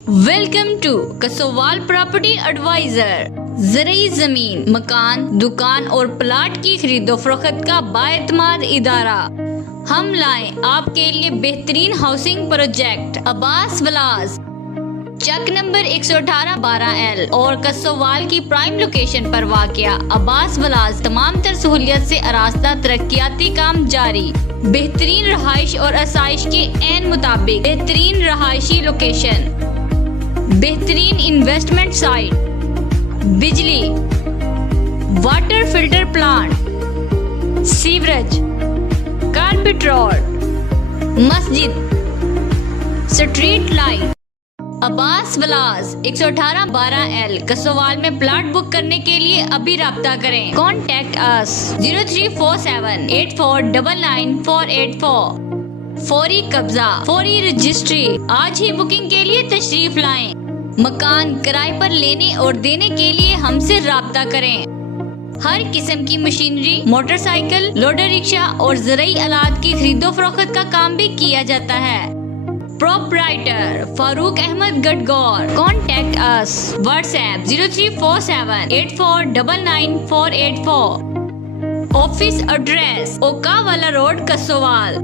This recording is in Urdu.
Welcome to Kaswal property adviser. زرعی زمین، مکان، دکان اور پلاٹ کی خرید و فروخت کا بااعتماد ادارہ۔ ہم لائیں آپ کے لیے بہترین ہاؤسنگ پروجیکٹ عباس ولاز، چک نمبر 118-12L اور کسوال کی پرائم لوکیشن پر واقع عباس ولاز تمام تر سہولیت سے آراستہ ترقیاتی کام جاری۔ بہترین رہائش اور آسائش کے عین مطابق بہترین رہائشی لوکیشن، بہترین انویسٹمنٹ سائٹ، بجلی، water filter plant, sewerage, carpet road, مسجد، street light. Abbas villas 118-12L Kassowal میں پلاٹ بک کرنے کے لیے ابھی رابطہ کریں۔ Contact us 034784999484۔ فوری قبضہ، فوری رجسٹری، آج ہی بکنگ کے لیے تشریف لائیں۔ مکان کرائے پر لینے اور دینے کے لیے ہم سے رابطہ کریں۔ ہر قسم کی مشینری، موٹر سائیکل، لوڈر رکشا اور زرعی آلات کی خرید و فروخت کا کام بھی کیا جاتا ہے۔ پروپرائٹر فاروق احمد گڈگور۔ کانٹیکٹ اس واٹس ایپ 034784999484۔ آفس ایڈریس اوکا والا روڈ کسوال۔